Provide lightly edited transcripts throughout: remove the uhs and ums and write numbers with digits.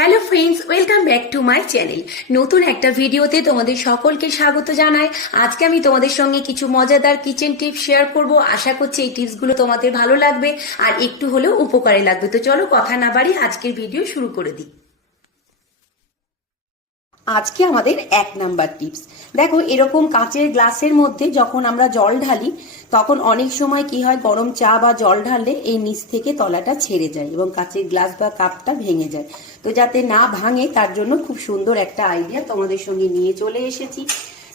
Hello friends, welcome back to my channel. নতুন একটা ভিডিওতে তোমাদের সকলকে স্বাগত জানাই। আজকে আমি তোমাদের সঙ্গে কিছু মজাদার কিচেন টিপস শেয়ার করব। আশা করছি এই টিপসগুলো তোমাদের ভালো লাগবে আর একটু হলেও উপকারে লাগবে। তো চলো কথা না বাড়ি আজকের ভিডিও শুরু করে দিই। আজকে আমাদের 1 নাম্বার টিপস দেখো, এরকম কাঁচের গ্লাসের মধ্যে যখন আমরা জল ঢালি তখন অনেক সময় কি হয়, গরম চা বা জল ঢাললে এই নিচ থেকে তলাটা ছেড়ে যায় এবং কাঁচের গ্লাস বা কাপটা ভেঙে যায়। তো যাতে না ভাঙে তার জন্য খুব সুন্দর একটা আইডিয়া তোমাদের সঙ্গে নিয়ে চলে এসেছি।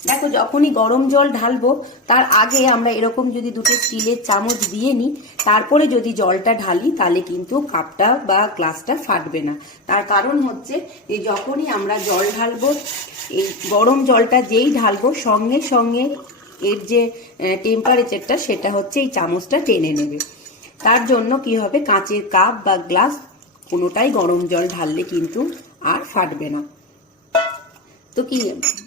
দেখো, যখনই গরম জল ঢালবো তার আগে আমরা এরকম যদি দুটো স্টিলের চামচ দিয়ে নিই, তারপরে যদি জলটা ঢালি তাহলে কিন্তু কাপটা বা গ্লাসটা ফাটবে না। তার কারণ হচ্ছে যে যখনই আমরা জল ঢালবো, এই গরম জলটা যেই ঢালবো সঙ্গে সঙ্গে এর যে টেম্পারেচারটা সেটা হচ্ছে এই চামচটা টেনে নেবে। তার জন্য কি হবে, কাঁচের কাপ বা গ্লাস কোনোটাই গরম জল ঢাললে কিন্তু আর ফাটবে না। তো কি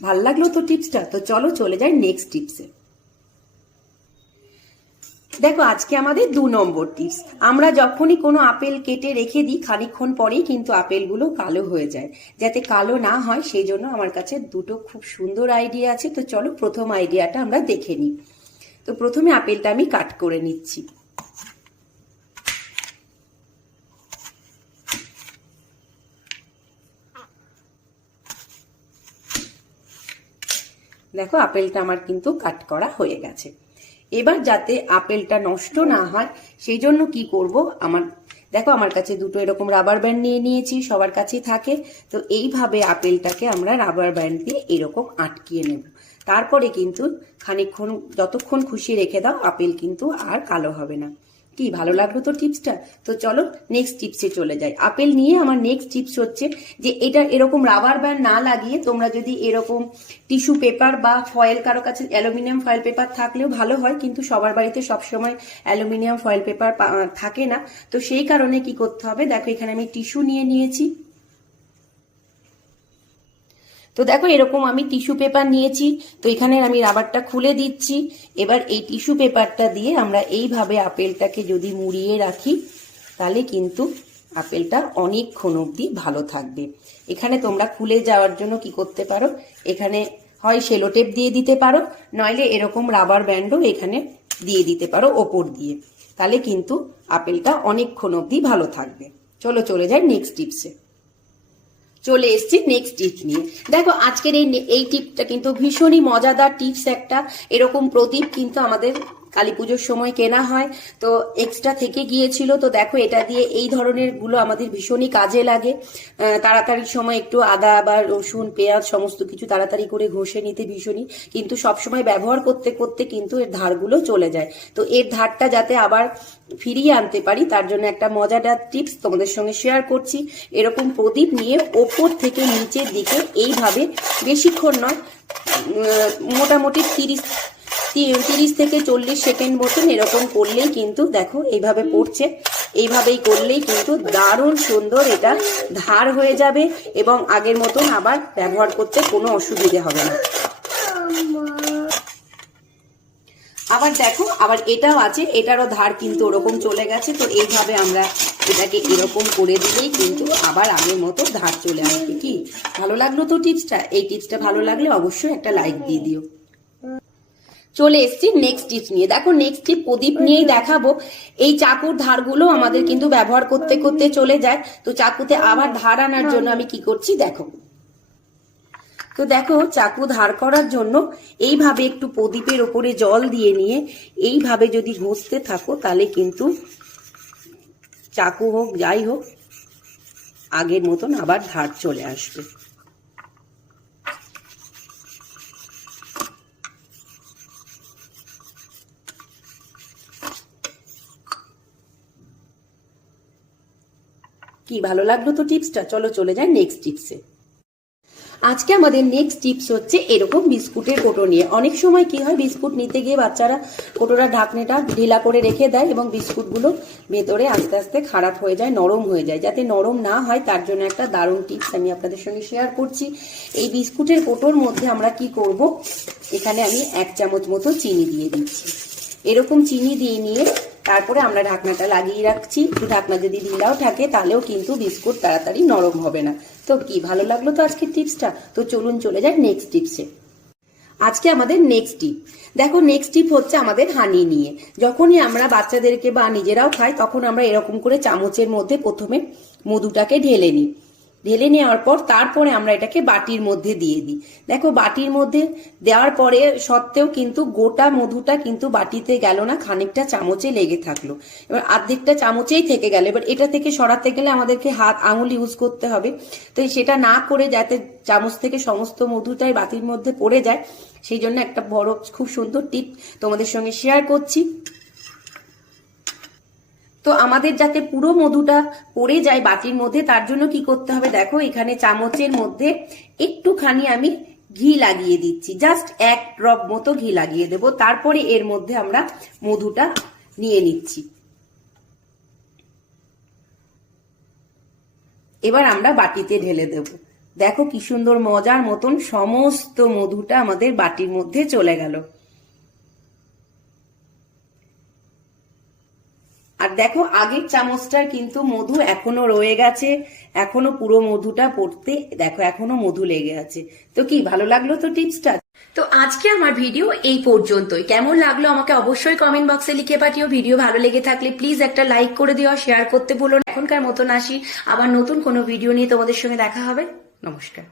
ভাল লাগলো তো টিপসটা? তো চলো চলে যাই নেক্সট টিপসে। দেখো, আজকে আমাদের 2 নম্বর টিপস। আমরা যখনই কোনো আপেল কেটে রেখে দিই খানিকক্ষণ পরেই কিন্তু আপেলগুলো কালো হয়ে যায়। যাতে কালো না হয় সেই জন্য আমার কাছে দুটো খুব সুন্দর আইডিয়া আছে। তো চলো প্রথম আইডিয়াটা আমরা দেখে নিই। তো প্রথমে আপেলটা আমি কাট করে নিচ্ছি। দেখো, আপেলটা আমার কিন্তু কাট করা হয়ে গেছে। এবার যাতে আপেলটা নষ্ট না হয় সেই জন্য কি করব, দেখো আমার কাছে দুটো এরকম রাবার ব্যান্ড নিয়ে নিয়েছি, সবার কাছেই থাকে। তো এইভাবে আপেলটাকে আমরা রাবার ব্যান্ড দিয়ে এরকম আটকিয়ে নেব। তারপরে কিন্তু খানিকক্ষণ যতক্ষণ খুশি রেখে দাও, আপেল কিন্তু আর কালো হবে না। কি ভালো লাগলো তো টিপসটা? তো চলো নেক্সট টিপসে চলে যাই। আপেল নিয়ে আমার নেক্সট টিপস হচ্ছে যে এটা এরকম রাবার ব্যান্ড না লাগিয়ে তোমরা যদি এরকম টিস্যু পেপার বা ফয়েল, কারো কাছে অ্যালুমিনিয়াম ফয়েল পেপার থাকলেও ভালো হয়, কিন্তু সবার বাড়িতে সবসময় অ্যালুমিনিয়াম ফয়েল পেপার থাকে না। তো সেই কারণে কি করতে হবে, দেখো এখানে আমি টিস্যু নিয়ে নিয়েছি। তো দেখো এরকম আমি টিস্যু পেপার নিয়েছি। তো এখানে আমি রাবারটা খুলে দিচ্ছি। এবার এই টিস্যু পেপারটা দিয়ে আমরা এইভাবে আপেলটাকে যদি মুড়িয়ে রাখি তাহলে কিন্তু আপেলটা অনেকক্ষণ অবধি ভালো থাকবে। এখানে তোমরা খুলে যাওয়ার জন্য কি করতে পারো, এখানে হয় সেলো টেপ দিয়ে দিতে পারো, নইলে এরকম রাবার ব্যান্ডও এখানে দিয়ে দিতে পারো ওপর দিয়ে। তাহলে কিন্তু আপেলটা অনেকক্ষণ অবধি ভালো থাকবে। চলো চলে যাই নেক্সট টিপসে। চলে এসছি নেক্সট টিপস নিয়ে। দেখো, আজকের এই টিপটা কিন্তু ভীষণই মজাদার টিপস একটা। এরকম প্রদীপ কিন্তু আমাদের কালী পুজোর সময় কেনা হয়, তো এক্সট্রা থেকে গিয়েছিল। তো দেখো, এটা দিয়ে এই ধরনের গুলো আমাদের ভীষণই কাজে লাগে। তাড়াতাড়ির সময় একটু আদা বা রসুন পেঁয়াজ সমস্ত কিছু তাড়াতাড়ি করে ঘষে নিতে ভীষণই, কিন্তু সবসময় ব্যবহার করতে করতে কিন্তু এর ধারগুলো চলে যায়। তো এর ধারটা যাতে আবার ফিরিয়ে আনতে পারি তার জন্য একটা মজাদার টিপস তোমাদের সঙ্গে শেয়ার করছি। এরকম প্রদীপ নিয়ে ওপর থেকে নিচের দিকে এইভাবে বেশিক্ষণ নয়, মোটামুটি 30 থেকে 40 সেকেন্ড মতন এরকম করলেই কিন্তু দেখো এইভাবে পড়ছে। এইভাবেই করলেই কিন্তু দারুণ সুন্দর এটা ধার হয়ে যাবে এবং আগের মতন আবার ব্যবহার করতে কোনো অসুবিধে হবে না। আবার দেখো, আবার এটাও আছে, এটারও ধার কিন্তু ওরকম চলে গেছে। তো এইভাবে আমরা এটাকে এরকম করে দিলেই কিন্তু আবার আগের মতো ধার চলে আসবে। কি ভালো লাগলো তো টিপসটা? এই টিপসটা ভালো লাগলে অবশ্যই একটা লাইক দিয়ে দিও। চলে এসছি নেক্সট টিপস নিয়ে। দেখো, নেক্সট টিপ প্রদীপ নিয়েই দেখাবো। এই চাকুর ধারগুলো আমাদের কিন্তু ব্যবহার করতে করতে চলে যায়। তো চাকুতে আবার ধার আনার জন্য আমি কি করছি দেখো। তো দেখো, চাকু ধার করার জন্য এইভাবে একটু প্রদীপের ওপরে জল দিয়ে নিয়ে এইভাবে যদি ঘষতে থাকো তাহলে কিন্তু চাকু হোক যাই হোক আগের মতন আবার ধার চলে আসবে। কি ভালো লাগলো তো টিপসটা? চলো চলে যাই নেক্সট টিপসে। আজকে আমাদের নেক্সট টিপস হচ্ছে এরকম বিস্কুটের কোটো নিয়ে। অনেক সময় কি হয়, বিস্কুট নিতে গিয়ে বাচ্চারা কোটোটা ঢাকনাটা ঢিলা করে রেখে দেয় এবং বিস্কুটগুলো ভেতরে আস্তে আস্তে খারাপ হয়ে যায়, নরম হয়ে যায়। যাতে নরম না হয় তার জন্য একটা দারুণ টিপস আমি আপনাদের সঙ্গে শেয়ার করছি। এই বিস্কুটের কোটোর মধ্যে আমরা কি করব, এখানে আমি 1 চামচ মতো চিনি দিয়ে দিচ্ছি। এরকম চিনি দিয়ে নিয়ে তারপরে আমরা ঢাকনাটা লাগিয়ে রাখছি। একটু ঢাকনা যদি ঢিলাও থাকে তাহলেও কিন্তু বিস্কুট তাড়াতাড়ি নরম হবে না। তো কি ভালো লাগলো তো আজকের টিপসটা? তো চলুন চলে যাই নেক্সট টিপসে। আজকে আমাদের নেক্সট টিপ, দেখো নেক্সট টিপ হচ্ছে আমাদের হানি নিয়ে। যখনই আমরা বাচ্চাদেরকে বা নিজেরাও খাই তখন আমরা এরকম করে চামচের মধ্যে প্রথমে মধুটাকে ঢেলে নিই। ঢেলে নেওয়ার পর তারপরে আমরা এটাকে বাটির মধ্যে দিয়ে দিই। দেখো বাটির মধ্যে দেওয়ার পরে সত্ত্বেও কিন্তু গোটা মধুটা কিন্তু বাটিতে গেল না, খানিকটা চামচে লেগে থাকলো। এবার অর্ধেকটা চামচেই থেকে গেল। এবার এটা থেকে সরাতে গেলে আমাদেরকে হাত আঙুল ইউজ করতে হবে। তো সেটা না করে যাতে চামচ থেকে সমস্ত মধুটাই বাটির মধ্যে পড়ে যায়, সেই জন্য একটা বড় খুব সুন্দর টিপ তোমাদের সঙ্গে শেয়ার করছি। তো আমাদের যাতে পুরো মধুটা পড়ে যায় বাটির মধ্যে, তার জন্য কি করতে হবে, দেখো এখানে চামচের মধ্যে একটুখানি আমি ঘি লাগিয়ে দিচ্ছি, জাস্ট 1 ড্রপ মতো ঘি লাগিয়ে দেব। তারপরে এর মধ্যে আমরা মধুটা নিয়ে নিচ্ছি। এবার আমরা বাটিতে ঢেলে দেব। দেখো কি সুন্দর মজার মতন সমস্ত মধুটা আমাদের বাটির মধ্যে চলে গেল। আর দেখো আগের চামচটার কিন্তু মধু এখনো রয়ে গেছে, এখনো পুরো মধুটা পড়তে দেখো এখনো মধু লেগে আছে। তো কি ভালো লাগলো তো টিপসটা? তো আজকে আমার ভিডিও এই পর্যন্তই। কেমন লাগলো আমাকে অবশ্যই কমেন্ট বক্সে লিখে পাঠিও। ভিডিও ভালো লেগে থাকলে প্লিজ একটা লাইক করে দিও, শেয়ার করতে ভুলো না। এখনকার মতন আসি, আবার নতুন কোনো ভিডিও নিয়ে তোমাদের সঙ্গে দেখা হবে। নমস্কার।